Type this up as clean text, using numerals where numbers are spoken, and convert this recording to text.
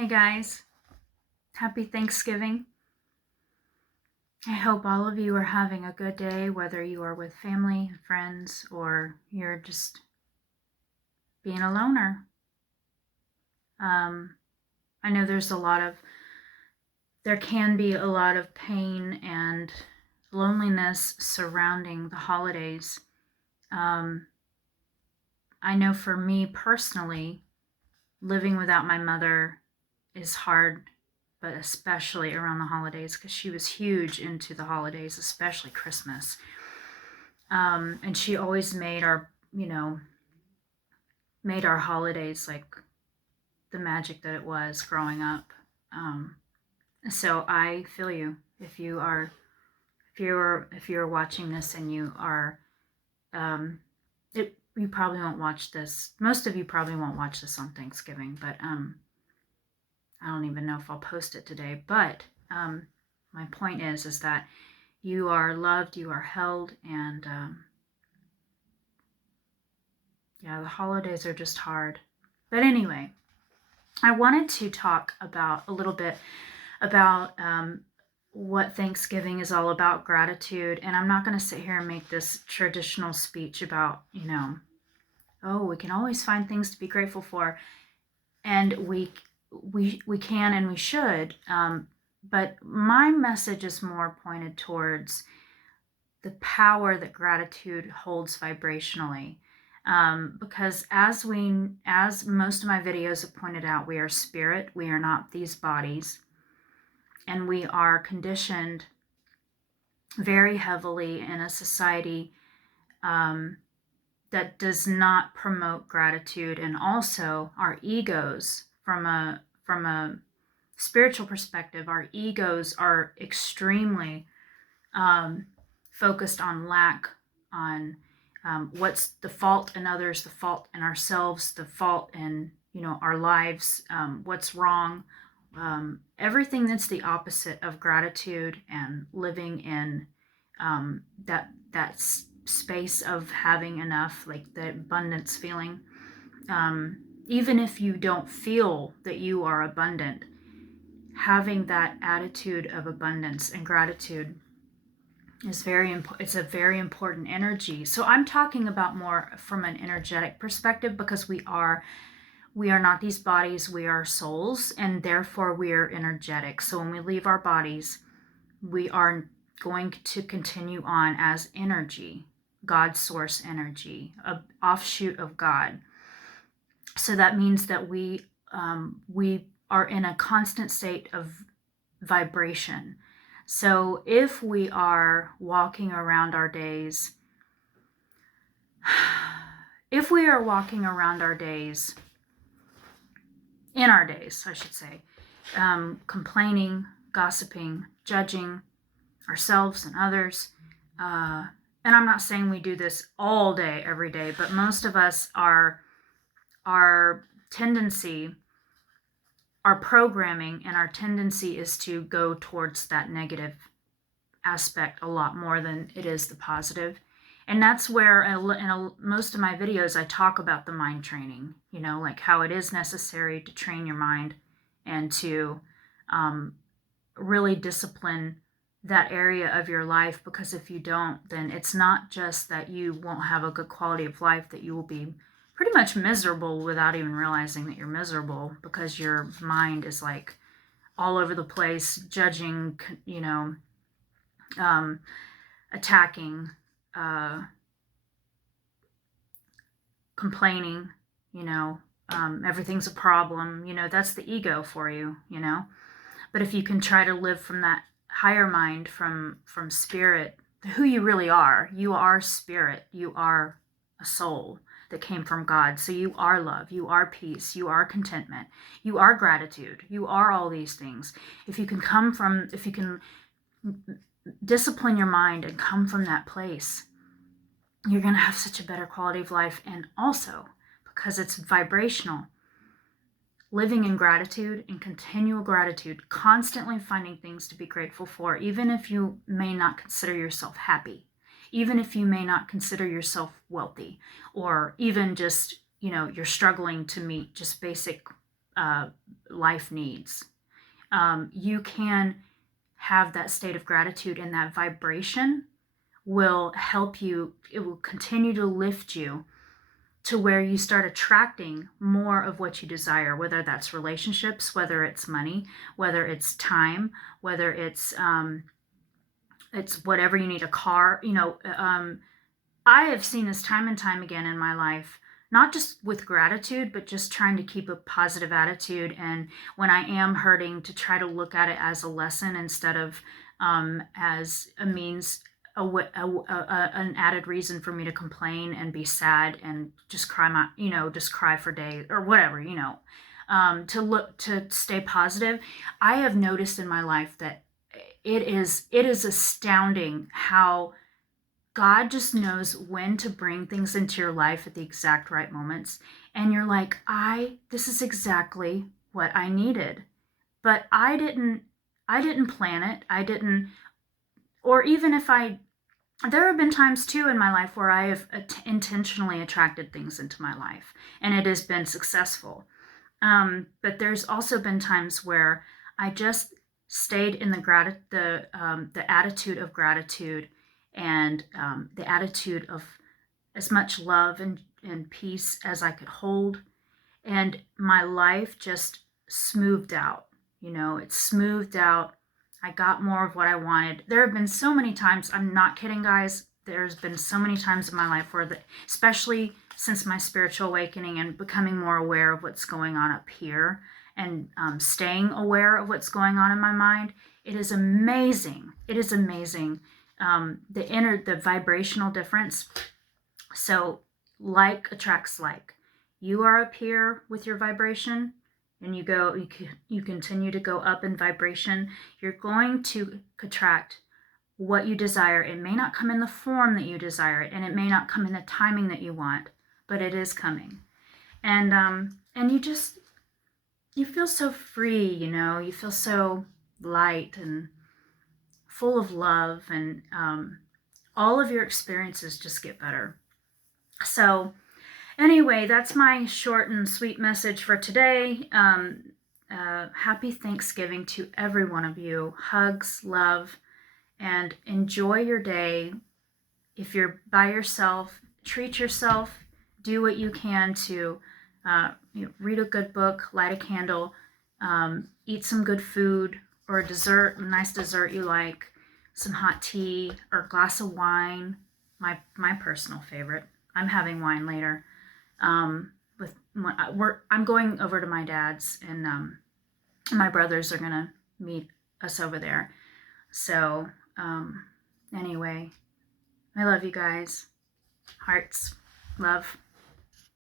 Hey guys, happy Thanksgiving. I hope all of you are having a good day, whether you are with family and friends or you're just being a loner. I know there can be a lot of pain and loneliness surrounding the holidays. I know for me personally, living without my mother is hard, but especially around the holidays because she was huge into the holidays, especially Christmas. And she always made our holidays like the magic that it was growing up. So I feel you. If you're watching this and you are, you probably won't watch this. Most of you probably won't watch this on Thanksgiving, but I don't even know if I'll post it today. But my point is that you are loved, you are held, and yeah, the holidays are just hard. But anyway, I wanted to talk a little bit about what Thanksgiving is all about, gratitude. And I'm not going to sit here and make this traditional speech about, oh, we can always find things to be grateful for. And we can and we should. But my message is more pointed towards the power that gratitude holds vibrationally. Because as most of my videos have pointed out, we are spirit, we are not these bodies, and we are conditioned very heavily in a society that does not promote gratitude, and also our egos from a spiritual perspective, our egos are extremely focused on lack, on what's the fault in others, the fault in ourselves, the fault in our lives, what's wrong, everything that's the opposite of gratitude and living in that space of having enough, like the abundance feeling. Even if you don't feel that you are abundant, having that attitude of abundance and gratitude is it's a very important energy. So I'm talking about more from an energetic perspective, because we are not these bodies, we are souls, and therefore we are energetic. So when we leave our bodies, we are going to continue on as energy, God source energy, an offshoot of God. So that means that we are in a constant state of vibration. So if we are walking around our days, in our days, I should say, complaining, gossiping, judging ourselves and others, and I'm not saying we do this all day, every day, but most of us our tendency, our programming and our tendency is to go towards that negative aspect a lot more than it is the positive. And that's where in most of my videos I talk about the mind training, like how it is necessary to train your mind and to really discipline that area of your life, because if you don't, then it's not just that you won't have a good quality of life, that you will be pretty much miserable without even realizing that you're miserable, because your mind is like all over the place, judging, attacking, complaining, everything's a problem, that's the ego for you, But if you can try to live from that higher mind, from spirit, who you really are spirit, you are a soul that came from God. So you are love, you are peace, you are contentment, you are gratitude, you are all these things. If you can discipline your mind and come from that place, you're going to have such a better quality of life. And also, because it's vibrational, living in gratitude, in continual gratitude, constantly finding things to be grateful for, even if you may not consider yourself happy, even if you may not consider yourself wealthy, or even just, you're struggling to meet just basic life needs. You can have that state of gratitude, and that vibration will help you. It will continue to lift you to where you start attracting more of what you desire, whether that's relationships, whether it's money, whether it's time, whether it's whatever you need, a car. I have seen this time and time again in my life, not just with gratitude, but just trying to keep a positive attitude. And when I am hurting, to try to look at it as a lesson instead of as a means, an added reason for me to complain and be sad and just just cry for days or whatever, to stay positive. I have noticed in my life that it is astounding how God just knows when to bring things into your life at the exact right moments. And you're like, this is exactly what I needed. But I didn't plan it. I didn't, or even if there have been times too in my life where I have intentionally attracted things into my life and it has been successful. But there's also been times where I just stayed in the attitude of gratitude, and the attitude of as much love and peace as I could hold. And my life just smoothed out. It smoothed out. I got more of what I wanted. There have been so many times, I'm not kidding, guys. There's been so many times in my life where, especially since my spiritual awakening and becoming more aware of what's going on up here, and staying aware of what's going on in my mind, it is amazing. It is amazing. The vibrational difference. So like attracts like. You are up here with your vibration, and you continue to go up in vibration. You're going to attract what you desire. It may not come in the form that you desire it, and it may not come in the timing that you want, but it is coming. And you feel so free, you feel so light and full of love, and all of your experiences just get better. So anyway, that's my short and sweet message for today. Happy Thanksgiving to every one of you. Hugs, love, and enjoy your day. If you're by yourself, treat yourself. Do what you can to read a good book, light a candle, eat some good food or a dessert, a nice dessert you like, some hot tea or a glass of wine, my personal favorite. I'm having wine later. I'm going over to my dad's, and my brothers are gonna meet us over there. So anyway, I love you guys. Hearts, love.